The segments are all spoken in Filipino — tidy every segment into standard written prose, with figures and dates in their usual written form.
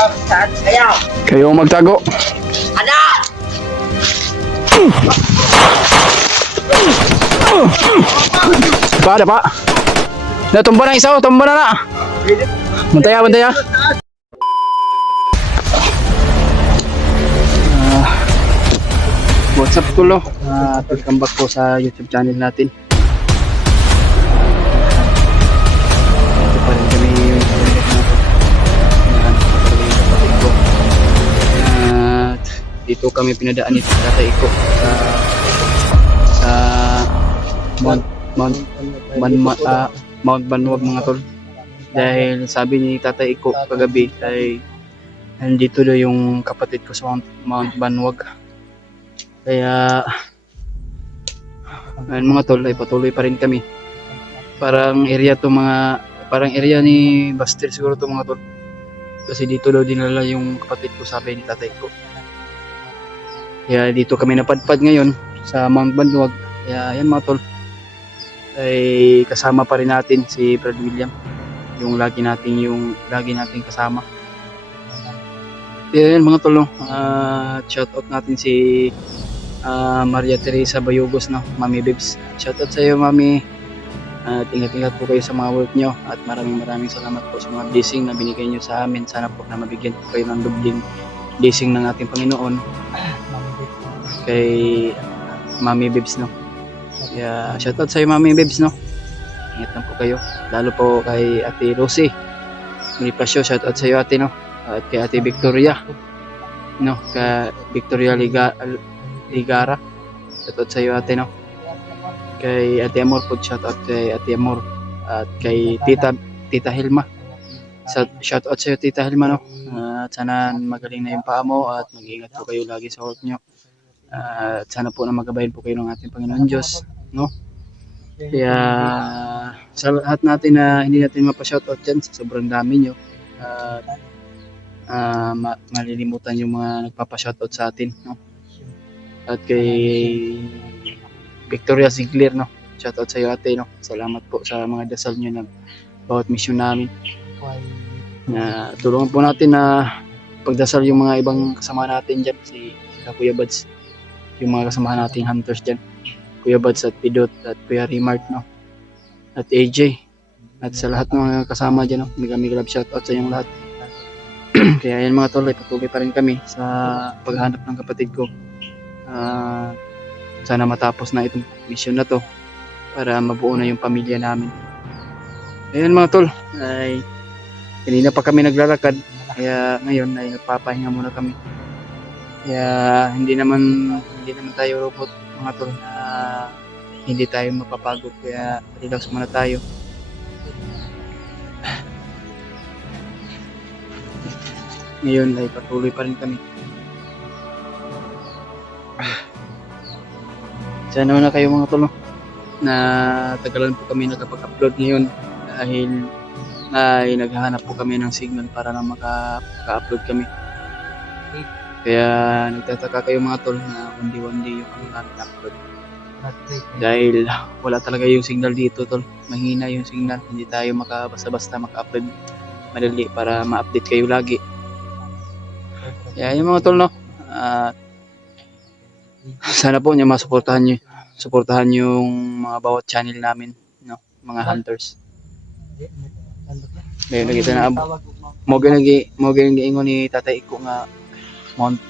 Saan kayo? Kayo ang magtago. Ano? Ada pak. Tumba na isa, tumba na na. Bantaya, bantaya. What's up tulo? Welcome back po sa YouTube channel natin. Ito pa rin kami yung at dito kami pinadaan ni Tatay Iko sa Mount Banwag mga tol. Dahil sabi ni Tatay Iko kagabi ay nandito daw yung kapatid ko sa Mount Banwag. Kaya ayun mga tol, ay patuloy pa rin kami. Parang area ni Buster siguro to mga tol. Kasi dito daw dinala yung kapatid ko, sabi ni Tatay Iko. Kaya dito kami napadpad ngayon sa Mount Banwag. Kaya ayan mga tol, ay kasama pa rin natin si Brad William, yung lagi nating kasama. Ayan mga tol, shout out natin si Maria Teresa Bayugos, no, Mami Bibs. Shout out sa iyo, Mami. At ingat-ingat po kayo sa mga work nyo at maraming salamat po sa mga blessing na binigay nyo sa amin. Sana po na mabigyan po kayo ng dubling blessing ng ating Panginoon kay Mami Bibs, no. Kaya shout out sa iyo, Mami Bibs, no. Ingat lang po kayo, lalo po kay Ate Rosie Bonifacio. Shout out sa iyo, ate, no. At kay Ate Victoria, no, kay Victoria Ligara. Shout out sa iyo, ate, no. Kay Ate Amor po, shout out kay Ate Amor. At kay Tita Hilma, shout out sa iyo, Tita Hilma, no. At sana magaling na yung paa mo at mag-iingat po kayo lagi sa work nyo. At sana po na magabayan po kayo ng ating Panginoon Diyos, no. Kaya sa lahat natin na hindi natin mapa-shoutout dyan sa sobrang dami nyo, malilimutan yung mga nagpapa-shoutout sa atin, no. At kay Victoria Ziegler, no, shoutout sa iyo, ate, no. Salamat po sa mga dasal nyo na bawat mission namin. Tulungan po natin na pagdasal yung mga ibang kasama natin dyan, si Kuya Bads, yung mga kasamahan nating hunters dyan, Kuya Bads at Pidot at Kuya Remart, no, at AJ, at sa lahat ng mga kasama dyan, no. Mega love shoutout sa inyong lahat. Kaya yan mga tol, patuloy pa rin kami sa paghahanap ng kapatid ko. Sana matapos na itong mission na to para mabuo na yung pamilya namin. Ayan mga tol, ay kanina pa kami naglalakad, kaya ngayon ay nagpapahinga muna kami. Kaya hindi naman tayo robot mga tol, hindi tayo mapapagod, kaya relax muna tayo. Ngayon ay patuloy pa rin kami. Sana na kayo mga tol, na tagalan po kami nakapag-upload ngayon dahil ay naghahanap po kami ng signal para na maka-upload kami. Kaya nagtataka kayo mga tol na wandi-wandi yung aming upload. Dahil wala talaga yung signal dito tol, mahina yung signal, hindi tayo basta-basta maka-upload madali para ma-update kayo lagi. Kaya yung mga tol, no, sana po niya suportahan yung mga bawat channel namin, no, mga hunters. Ngayon nakita na mo ganang giingon ni Tatay Iko nga Mount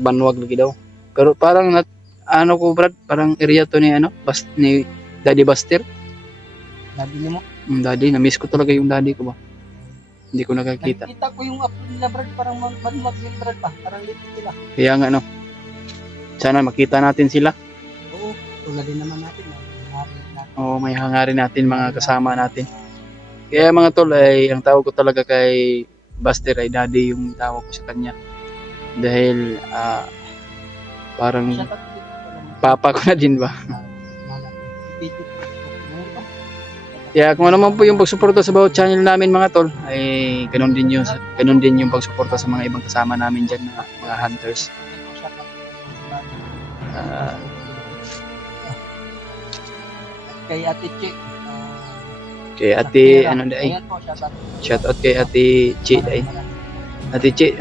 Banwag lagi daw. Pero parang ko Brad, parang area to ni ni Daddy Buster. Daddy mo? Daddy, na-miss ko talaga yung daddy ko ba. Hindi ko nakakita. Nakita ko yung upload nila Brad, parang Banwag yung Brad pa, parang lito sila. Kaya nga, no. Sana makita natin sila. Oo, tulad din naman natin. Oo, may hangarin natin mga kasama natin. Kaya mga tol, ay ang tawag ko talaga kay Buster ay daddy yung tawag ko sa kanya. Dahil parang papa ko na din ba. Kaya kung ano man po yung pagsuporta sa bawat channel namin mga tol, ay ganun din yung pagsuporta sa mga ibang kasama namin dyan, mga hunters. Kay Ate Che, Kay ate, Tira. ano day? Ayan po, shout out. Shout out kay ate Chi day. Ate Chi,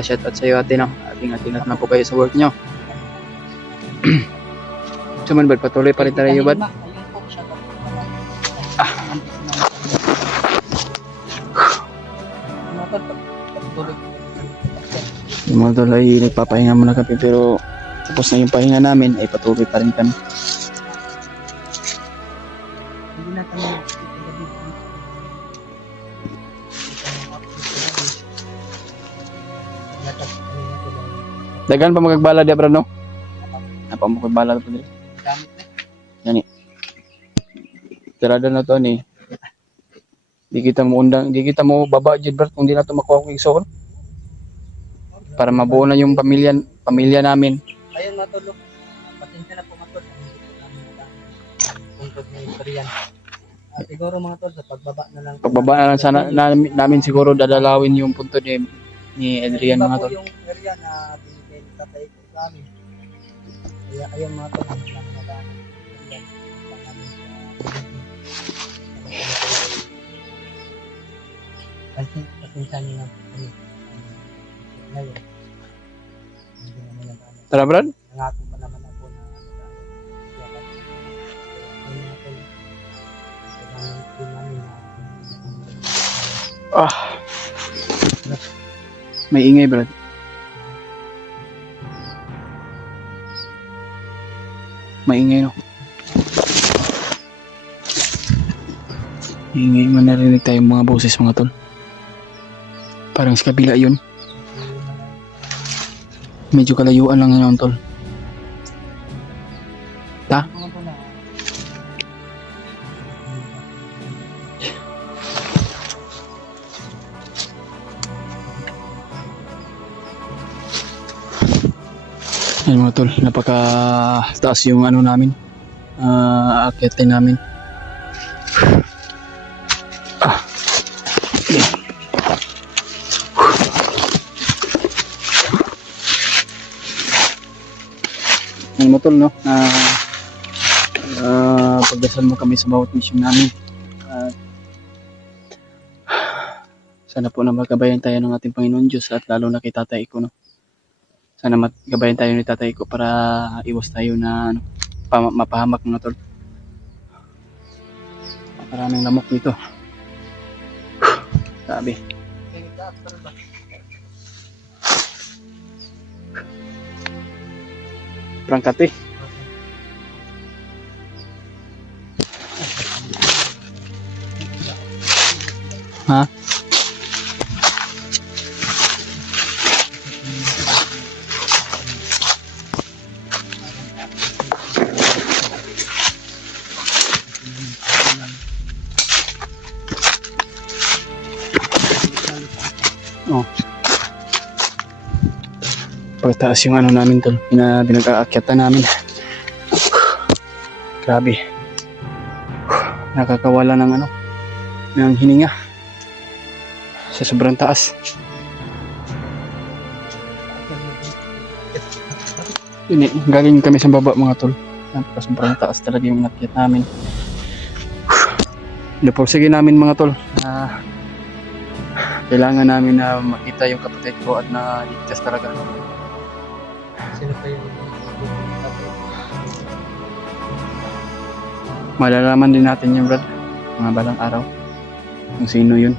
shout out sa'yo ate no. Ingat-ingat na po kayo sa work nyo. Suman ba, patuloy pa rin tayo ba? Ayun po, shout out. Yung mga tol ay nagpapahinga muna kami pero tapos na yung pahinga namin ay patuloy pa rin kami. Hindi na kami Dagan pa magagbala di bro no? Apa mo kagbala pa diri? gamit na. Yani. Tirada na to ni. Di kita mo undang, di kita mo baba jud bro kung di na to makuha ko igsoon. Para mabuo na yung pamilya namin. Ayun matulog. Pasensya na po matulog. Puntod ni Korean. Siguro mga tol, sa pagbaba na lang. Pagbaba na lang sana namin siguro dadalawin yung punto ni Adrian mga tol. Iba po yung area na binigay ni tatay ko sa amin. Kaya ayun mga tol, ang lang na lang. Pasensya niyo na po kami. Ngayon, hindi naman nag-ano. Tara Brad? Nangako pa naman ako na Ah. May ingay Brad. May ingay no. May ingay, manarinig tayong mga boses mga tol. Parang sa kabila yun. Medyo kalayuan lang yun tol. Ta? Ayun mga tol, napaka taas yung ano namin. Aakyatan namin. Ayun mga tol no. Pagdasal mo kami sa bawat mission namin. Sana po na magabayan tayo ng ating Panginoon Diyos at lalo na kay Tatay ko no. Sana magabayan tayo ni Tatay ko para iwas tayo na ano, mapahamak mga tol. Maraming lamok dito. Sabi. Prangkati. Ha? Oh. Pagtaas yung ano namin tol, pinag-aakyatan namin. Grabe. Nakakawala ng ano, ng hininga. Sa sobrang taas. Yun, galing kami sa baba mga tol. Sobrang taas talaga yung inakyat namin. Napursige namin mga tol. Kailangan namin na makita yung kapatid ko at na-ligtas talaga. Sino pa yung Malalaman din natin yung Brad, mga balang araw. Kung sino yun.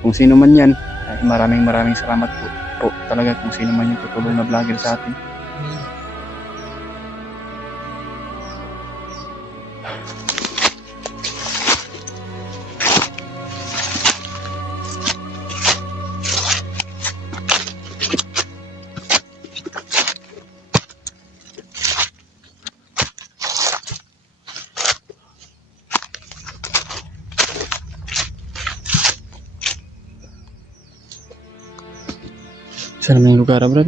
Kung sino man yan, maraming salamat po talaga kung sino man yung tutulong na vlogger sa atin. Saan naman yung lugar, Brad?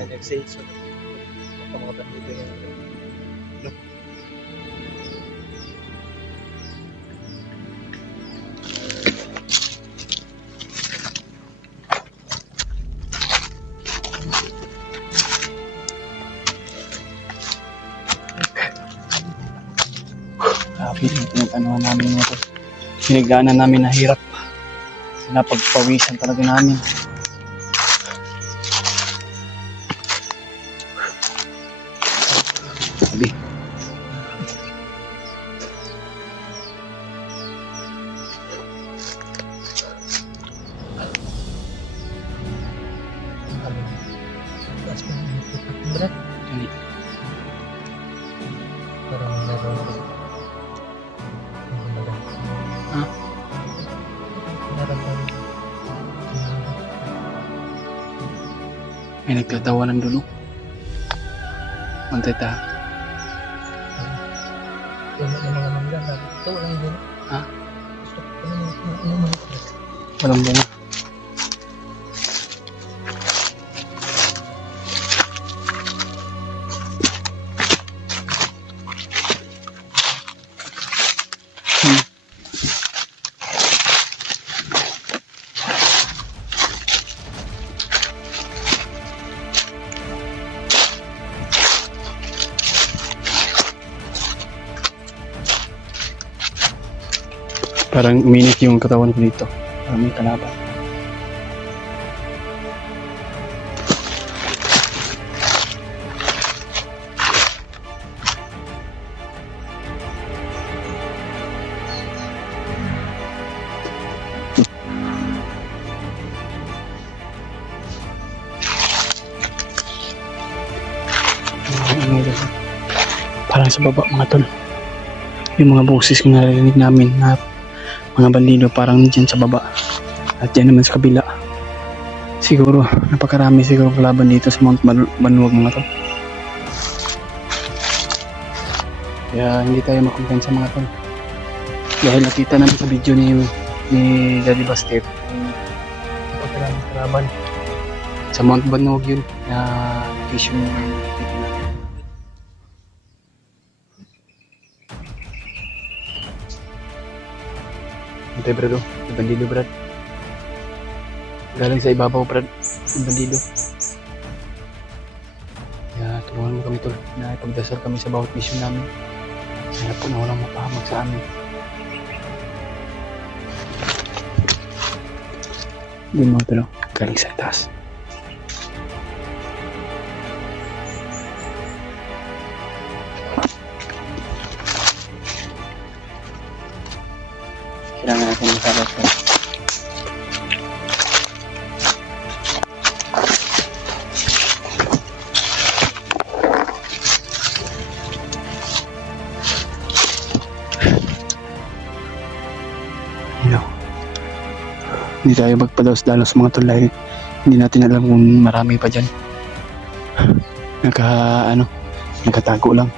may nag-say so mga bandito yan. pinag-ano namin mga tol. Pinagdaanan namin na hirap. Napagpawisan talaga namin. Sabi. Taas pa ng berat. Yan. Parang meron ako. Ha? Meron pa rin. May nagtatawanan doon. Mantay ta. Yung mga mangga, ito walang yun. Ha? Gusto ko naman. Walang bunga. Parang uminit yung katawan ko dito. Parang may kalaban. Parang sa baba mga tol. Yung mga boses na narinig namin na mga bandido parang dyan sa baba at dyan naman sa kabila. Siguro napakarami siguro kalaban dito sa Mount Manuwag mga tol. Kaya hindi tayo makomplain sa mga tol. Dahil nakita namin sa video ni Daddy Bastet napakaraming kalaban sa Mount Manuwag yun na vision yung nakita namin. Ito brad oh, yung bandido brad. Galing sa ibabaw brad, yung bandido. Kaya tulungan mo kami tol, na ipagdasal kami sa bawat mission namin. Sana po na walang mapahamag sa amin. Yun mga tol, galing sa taas. Kailangan natin masabat ko. Hindi tayo magpadaos-dalos mga tulay. Hindi natin alam kung marami pa dyan. Nakatago lang.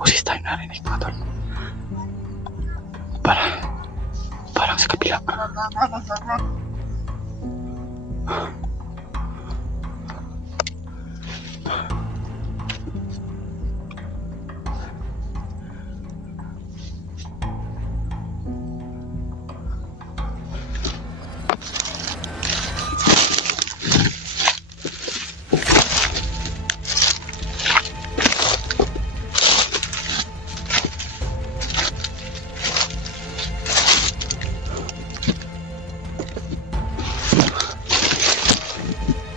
Boses tayo narinig mga tol. Parang sa kabila.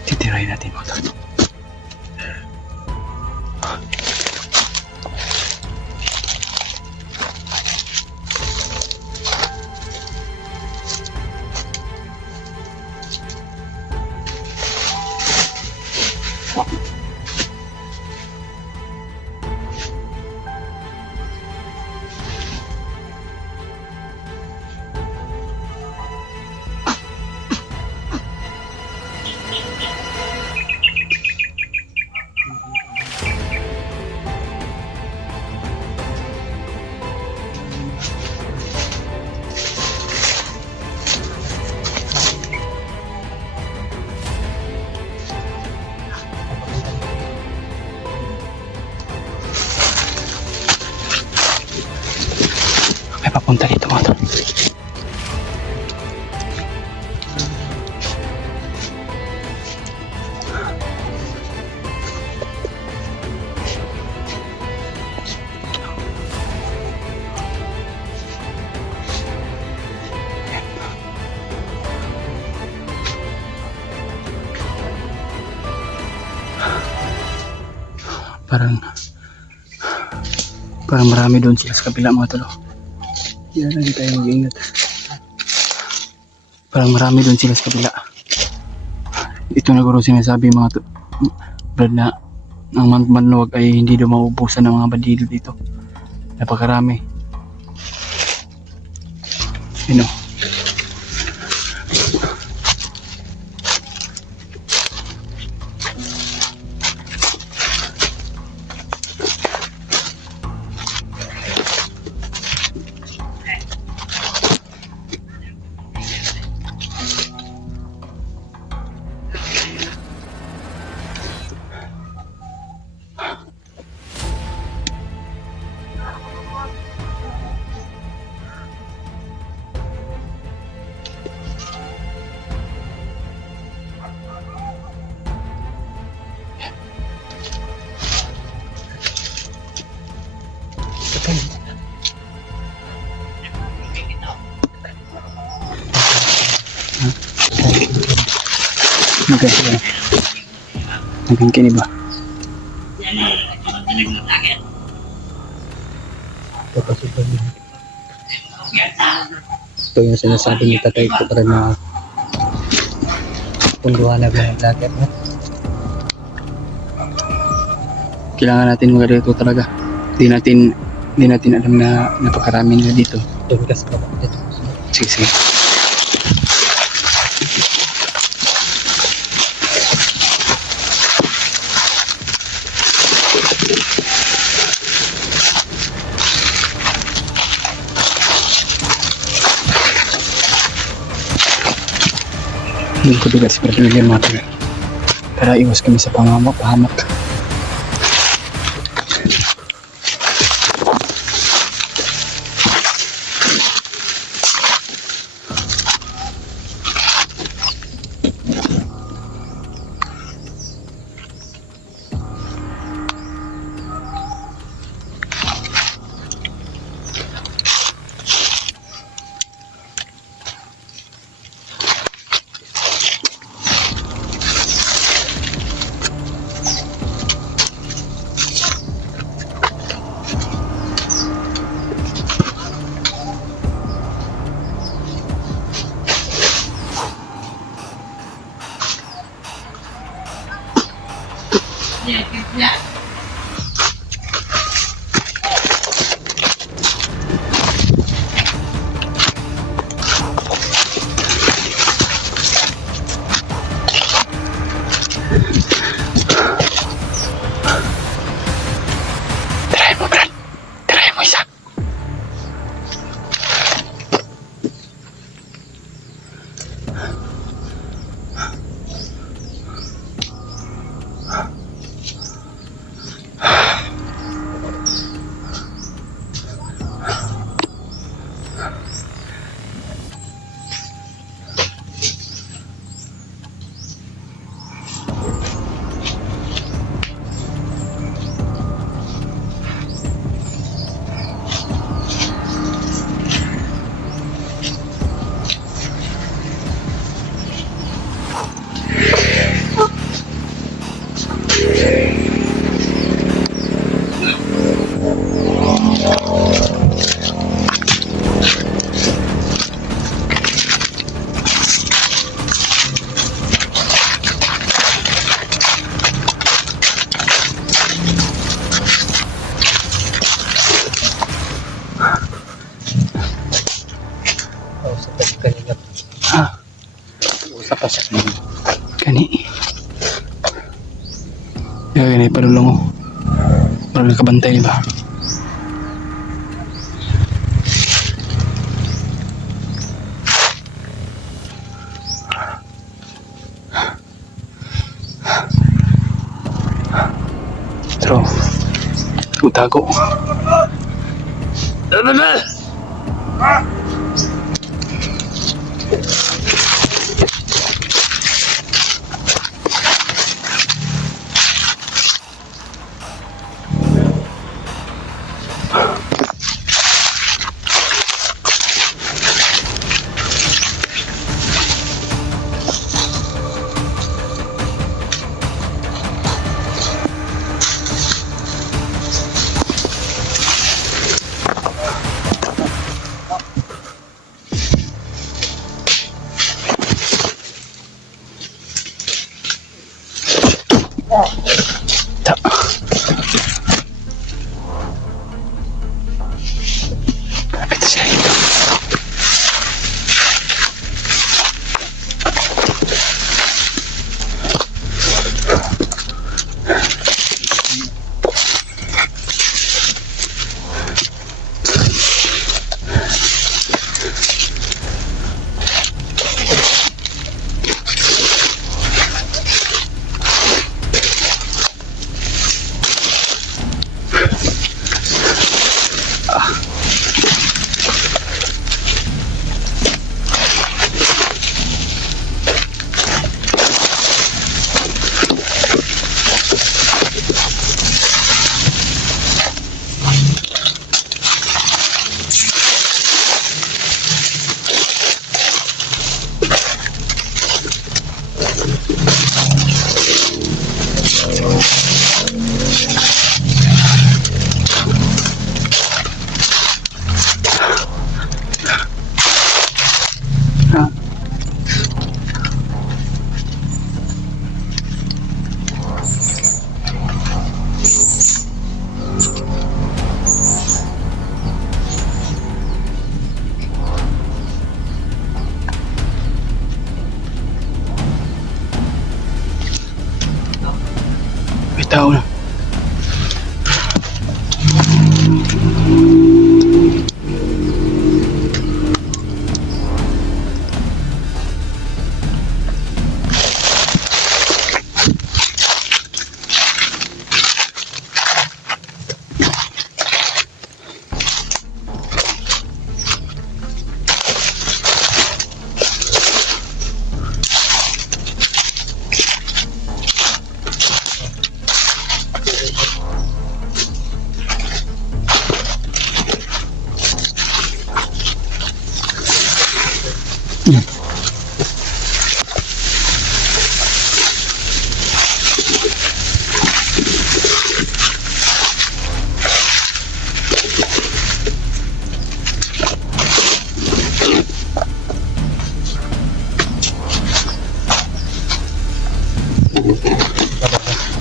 Titirahin natin mga tol. papunta dito mga tol. Parang marami doon sila sa kabila mga tol. Yan lagi tayo mag-ingat. Parang marami doon sila sa kabila. Ito na guro sinasabi mga tol, Brad, na ang manluwag ay hindi daw maubusan ng mga bandido dito. Napakarami. Yun o. Hanggang kini ba? Ito yung sinasabi ni Tatay ko para na punduhan na ng lagat. Kailangan natin mga dito talaga. Di natin alam na napakarami nila dito. Doon ka sa baba dito. Sige, sige. Hindi ko bigat sa pagpilihan mga tol. Para iwas kami sa pahamak. Tirahin mo, Brad. Tirahin mo isa. Kani. Kaya padulong ko. Para nakabantay ba? Pero utago. Kapit na siya dito. May tao na.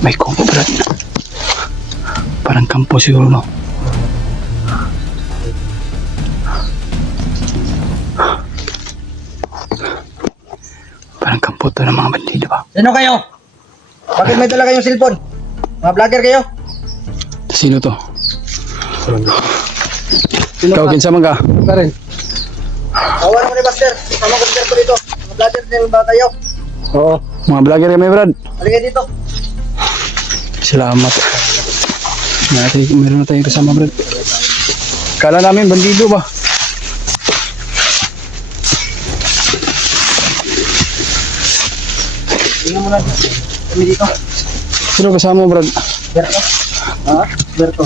May kumpo brad. Parang kampo siguro no. Parang kampo to ng mga bandido ba? Sino kayo? Bakit may dala kayong cellphone? Mga vlogger kayo? Sino to? Ikaw kinsa man ka? Karen. Tawaran mo ni Master. Sama ko ko dito. Mga vlogger din ba kayo? Oo. Mga vlogger kami brad. Halika dito. Salamat. Meron na tayong kasama brad. Kala namin bandido ba? Tingnan mo lang. Kami dito. Sino kasama mo brad? Berto. Ha? Berto.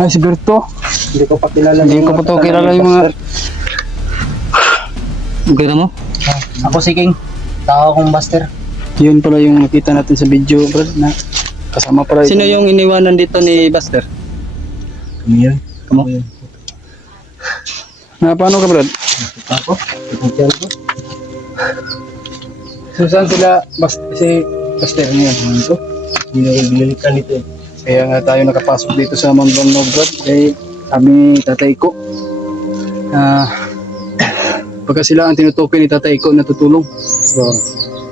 Ay si Berto. Hindi ko pa kilala. Hindi ko pa to kilala yung mga... Okay na mo? Ako si King. Tao akong Master. Yun pala yung nakita natin sa video brad na kasama pala. Sino yung iniwanan dito ni Buster? Kami yan. Kamo? Na paano ka brad? Ako? Ipagyan ko. So saan sila si Pastor niya? Ito? Hindi na binalikan dito. Kaya nga tayo nakapasok dito sa Mount Longno brad. Eh kami tatay ko. Pagka sila ang tinutukoy ni tatay ko natutulong. So,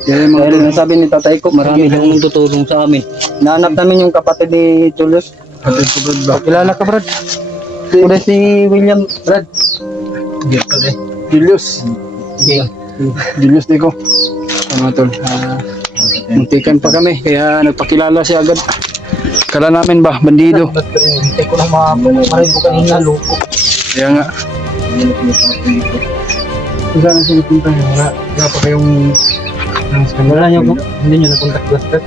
kaya mga Dahil nasabi ni tatay ko, marami siyang tutulong sa amin. Nahanap namin yung kapatid ni Julius. kapatid ko brad ba? Kilala ka, Brad? Kuna si William, Brad. Berto eh. Julius. King. Julius di ko. Mga tol. Muntikan pa kami kaya nagpakilala siya agad. Kala namin ba bandido. Hindi ko lang marin ko kanina loko. Kaya nga Kung saan sila punta nyo, wala pa kayong Wala niyo po. Hindi niyo nakontak Buster.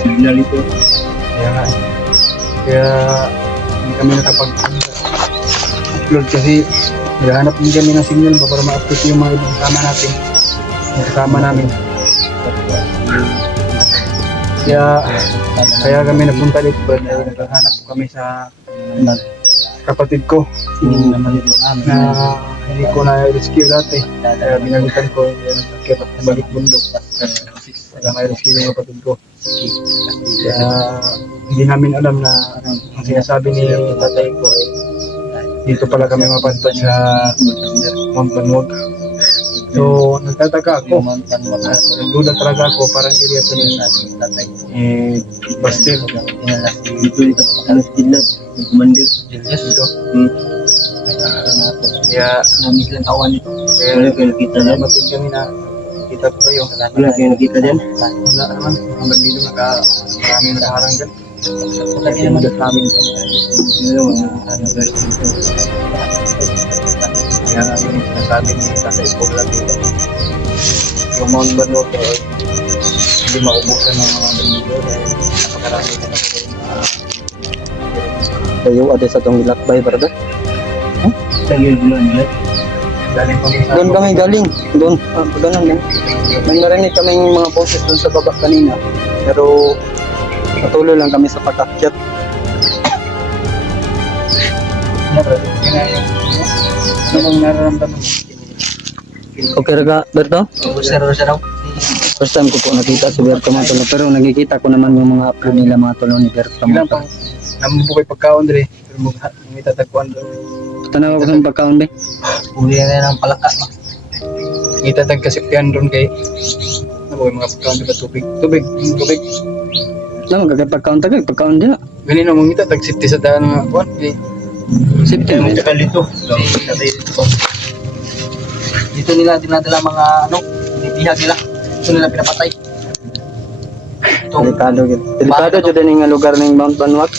signal ito. Kaya nga eh. Kaya hindi kami nakapag-upload kasi naghahanap din kami ng signal ba para ma-upload yung mga ibang kasama natin. Yung kasama namin. Kaya kami napunta dito dahil naghahanap po kami sa kapatid ko na hindi ko na-rescue dati. Kaya binalikan ko, kaya nagkakit ako balik bundok. Kaya na-rescue yung kapatid ko. Kaya hindi namin alam na ang sinasabi ni tatay ko ay dito pala kami mapadpad sa Mount Banwag. So, nagtataka ako. Nagduda talaga ako, parang area to niya sa tatay. Bastil. Dito, Commander. Yes, dito. Kaya, namin silang kawan dito. Wala kayo nakita dyan? Matin kami na kita po kayo. Wala kayo nakita dyan? Wala naman. Ang bandido marami nakaharang dyan. Kasi magat namin. Kaya nga yung sinasabi ni Tatay Paul dito. Yung Mount Banwag ay hindi maubusan ng mga bandido dahil napakarami na Kayo ada sa tong ilakbay, brother. Galing kami sa Doon kami galing. Doon. Ganun din. May narinig kaming mga boses doon sa baba kanina. Pero patuloy lang kami sa pag-akyat. Ano bang nararamdaman? Okay ka, Berto? Sir daw. First time ko po nakita si Berto Matolo. Pero nakikita ko naman yung mga upload nila mga tulong ni Berto Ilan Matolo. pang naman po kayo pagkaon dre. Pero may tatagpuan doon. Tanaw ko sa pagkaon ba? Uli na ng palaka. May tatagkasipyan doon kay ano ba yung mga pagkaon diba tubig. Tubig. Alam mo, pagkaon tagay, pagkaon din. Ganun mo kita tagsipti sa daan nga kuan. Sipti mo. Dito. Dito nila dinadala mga binibihag nila. Dito nila pinapatay. Ito. Delikado yun. Delikado dyan yung lugar ng Mount Banwag.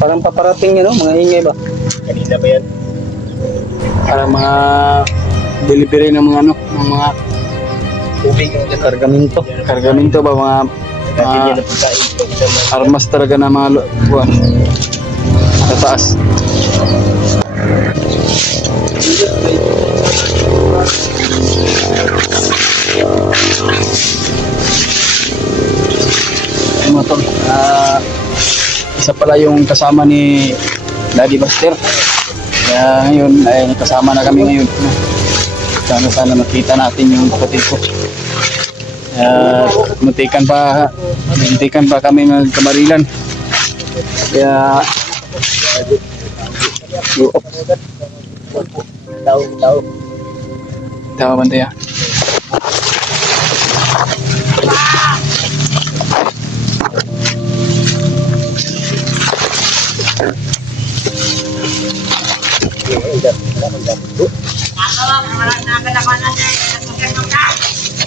Parang paparating yun, no? Mga ingay ba? Kanina ba yan? Para mga delivery ng mga ng mga Tubig yung Kargamento. kargamento ba mga armas talaga na mga kuan. Sa taas. Ay mo tol, isa pala yung kasama ni Daddy Buster. Kaya ngayon ay kasama na kami ngayon. Sana makita natin yung kapatid ko. Muntikan pa kami magkabarilan. Kaya tama bantay ah.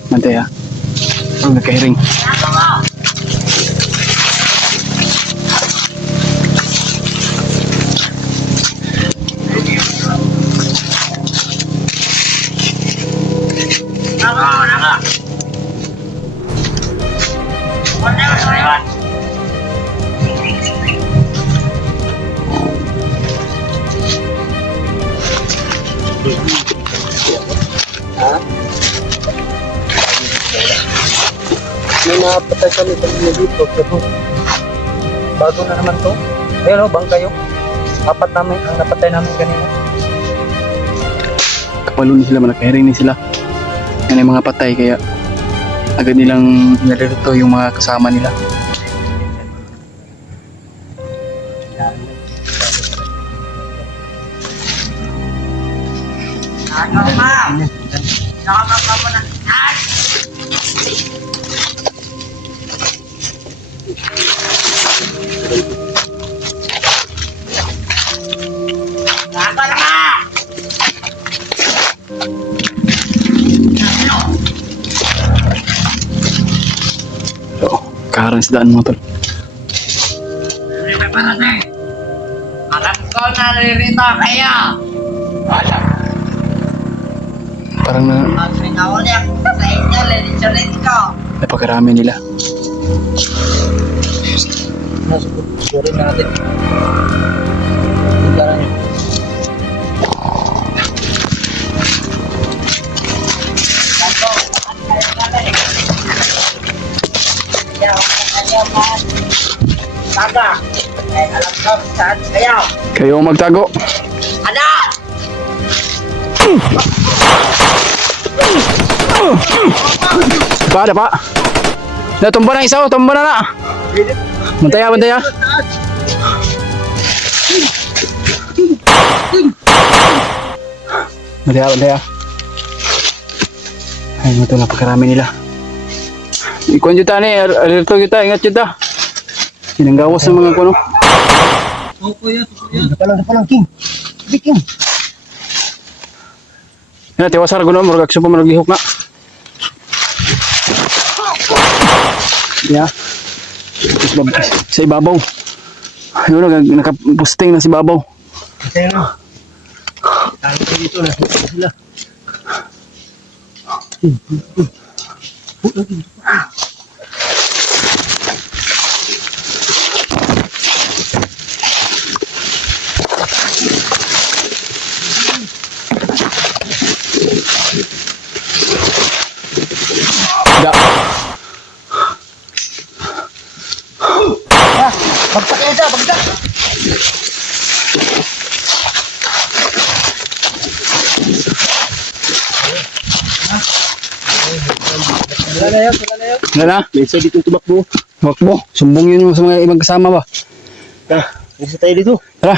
Bantay ah. Ang nagkahiring. May napatay kami sa inyo dito. Pero bago na naman to. Pero bang kayo? Apat namin ang napatay namin kanina. Kapalo ni sila, malakahiring ni sila. Yan ay mga patay kaya agad nilang nalilito yung mga kasama nila. So, kaharang sa daan mga tol. naririto kayo. Wala. Parang Pag pinahuli ako sa inyo, lilitsurin ko. napakarami nila. Surin natin. Tingnan nyo. Bago, at kayo galing. Kaya, kayo man. Taga. Eh, alam ko, saan kayo? Kayo ang magtago. Ano? Pa, pa. Natumba na isa, oh. Tumba na na. Bantaya, bantaya. Bantaya, bantaya. Ay, ito napakarami nila. Ikuan dyan tani, alerto kita, ingat dyan ta. Sinanggawas ng mga kuno. Opo yan, dapalang, King. King. Yan, tiwasar ko na, maragakso pa maragihok na. Yeah. Sa ibabaw. Ayun, nakapusting na si Babaw. Kaya na. Tayo ko dito, nasa sila. Da. Bagsak kayo dyan, bagsak! Wala na yun. Wala na? May isa dito tumakbo. Wakbo. Sumbong yun sa mga ibang kasama ba? Isa tayo dito. Tara.